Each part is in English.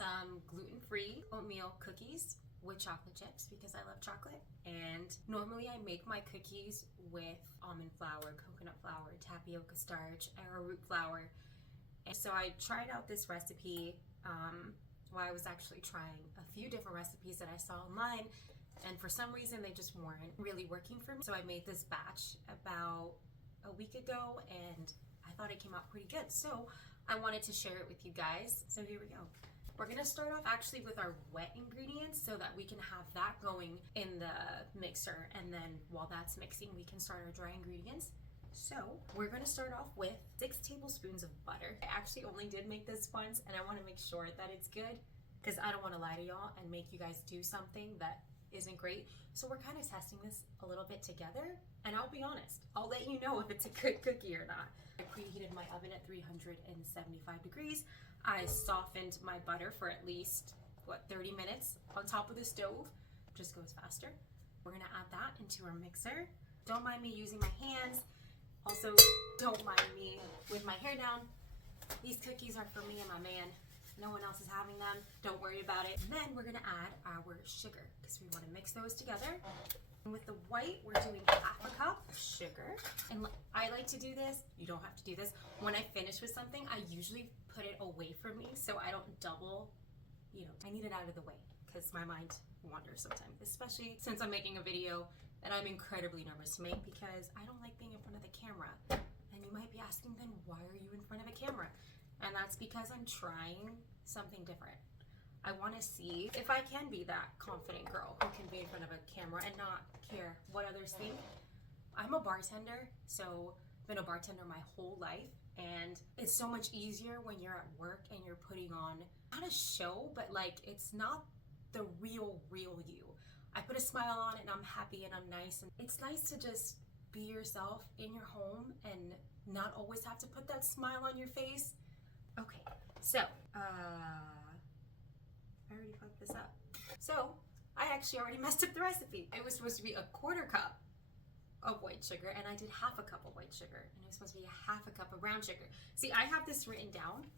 some gluten-free oatmeal cookies with chocolate chips because I love chocolate. And normally I make my cookies with almond flour, coconut flour, tapioca starch, arrowroot flour. And so I tried out this recipe while I was actually trying a few different recipes that I saw online, and for some reason they just weren't really working for me. So I made this batch about a week ago and I thought it came out pretty good. So I wanted to share it with you guys. So here we go. We're gonna start off actually with our wet ingredients so that we can have that going in the mixer, and then while that's mixing we can start our dry ingredients. So we're gonna start off with 6 tablespoons of butter. I actually only did make this once and I wanna make sure that it's good because I don't wanna lie to y'all and make you guys do something that isn't great. So we're kind of testing this a little bit together, and I'll be honest, I'll let you know if it's a good cookie or not. I preheated my oven at 375 degrees. I softened my butter for at least, 30 minutes on top of the stove. Just goes faster. We're gonna add that into our mixer. Don't mind me using my hands. Also, don't mind me with my hair down. These cookies are for me and my man. No one else is having them. Don't worry about it. And then we're gonna add our sugar because we wanna mix those together. And with the white, we're doing half a cup of sugar. And I like to do this, you don't have to do this. When I finish with something, I usually put it away from me so I don't double, I need it out of the way because my mind wanders sometimes, especially since I'm making a video that I'm incredibly nervous to make because I don't like being in front of the camera. And you might be asking, then why are you in front of a camera? And that's because I'm trying something different. I want to see if I can be that confident girl who can be in front of a camera and not care what others think. I'm a bartender, so I've been a bartender my whole life, and it's so much easier when you're at work and you're putting on, not a show, but it's not the real you. I put a smile on and I'm happy and I'm nice, and it's nice to just be yourself in your home and not always have to put that smile on your face. Okay, so, I already fucked this up. So, I actually already messed up the recipe. It was supposed to be a 1/4 cup of white sugar, and I did half a cup of white sugar, and it was supposed to be half a cup of brown sugar. See, I have this written down.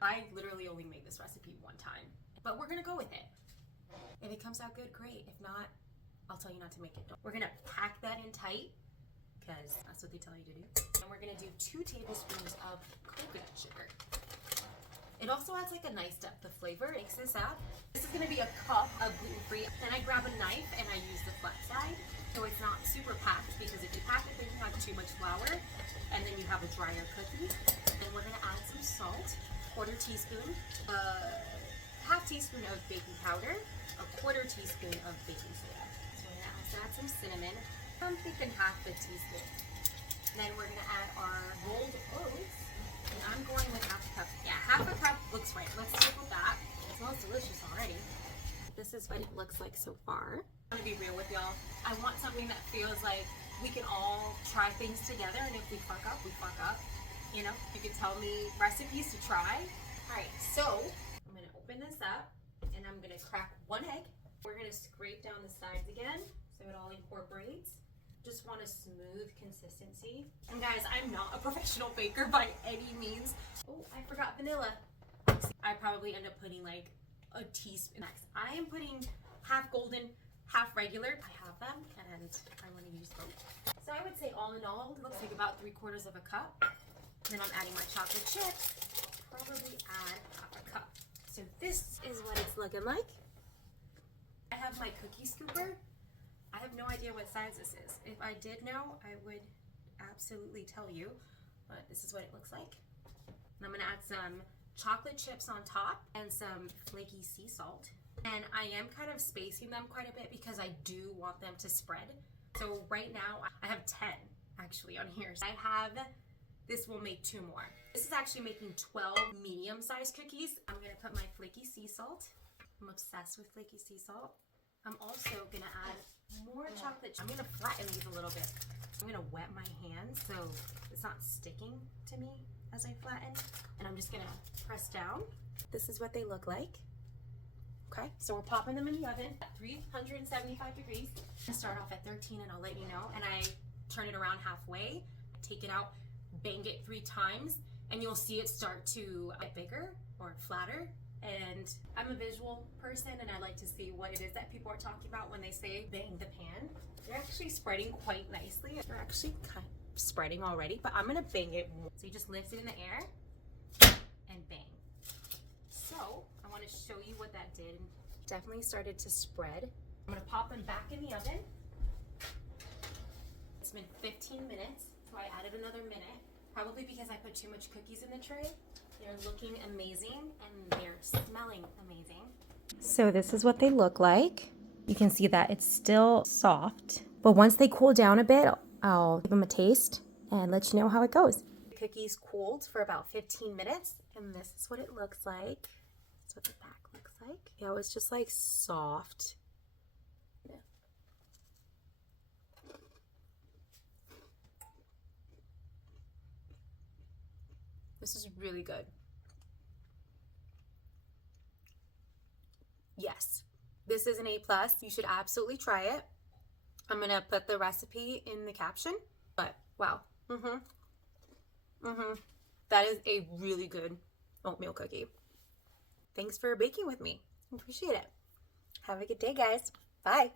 I literally only made this recipe one time, but we're gonna go with it. If it comes out good, great. If not, I'll tell you not to make it. We're gonna pack that in tight, because that's what they tell you to do. And we're gonna do 2 tablespoons of coconut sugar. It also adds a nice depth of flavor. Mix this up. This is gonna be a cup of gluten-free. Then I grab a knife and I use the flat side, so it's not super packed, because if you pack it, then you have too much flour, and then you have a drier cookie. Then we're gonna add some salt, 1/4 teaspoon, half teaspoon of baking powder, a 1/4 teaspoon of baking soda. So we're gonna also add some cinnamon. I'm thinking half a teaspoon. And then we're gonna add our rolled oats. And I'm going with half a cup. Yeah, half a cup looks right. Let's stick with that. It smells delicious already. This is what it looks like so far. I'm gonna be real with y'all. I want something that feels like we can all try things together, and if we fuck up, we fuck up. You can tell me recipes to try. All right, so I'm gonna open this up and I'm gonna crack 1 egg. We're gonna scrape down the sides again so it all incorporates. Just want a smooth consistency. And guys, I'm not a professional baker by any means. Oh, I forgot vanilla. I probably end up putting a teaspoon. Next, I am putting half golden, half regular. I have them and I want to use both. So I would say all in all, it looks like about 3/4 of a cup. Then I'm adding my chocolate chips. I'll probably add half a cup. So this is what it's looking like. I have my cookie scooper. I have no idea what size this is. If I did know, I would absolutely tell you, but this is what it looks like. And I'm gonna add some chocolate chips on top and some flaky sea salt. And I am kind of spacing them quite a bit because I do want them to spread. So right now, I have 10 actually on here. So this will make 2 more. This is actually making 12 medium-sized cookies. I'm gonna put my flaky sea salt. I'm obsessed with flaky sea salt. I'm also gonna add more chocolate. I'm gonna flatten these a little bit. I'm gonna wet my hands so it's not sticking to me as I flatten. And I'm just gonna press down. This is what they look like. Okay, so we're popping them in the oven at 375 degrees. I start off at 13 and I'll let you know. And I turn it around halfway, take it out, bang it 3 times, and you'll see it start to get bigger or flatter. and I'm a visual person and I like to see what it is that people are talking about when they say bang the pan. They're actually spreading quite nicely. They're actually kind of spreading already, but I'm gonna bang it more. So you just lift it in the air and bang. So I want to show you what that did. Definitely started to spread. I'm gonna pop them back in the oven. It's been 15 minutes, so I added another minute, probably because I put too much cookies in the tray. They're looking amazing and they're smelling amazing. So this is what they look like. You can see that it's still soft, but once they cool down a bit, I'll give them a taste and let you know how it goes. The cookies cooled for about 15 minutes, and this is what it looks like. That's what the back looks like. Yeah, it was just like soft. Yeah. This is really good. Yes, this is an A+. You should absolutely try it. I'm gonna put the recipe in the caption, but wow. That is a really good oatmeal cookie. Thanks for baking with me. Appreciate it. Have a good day, guys. Bye.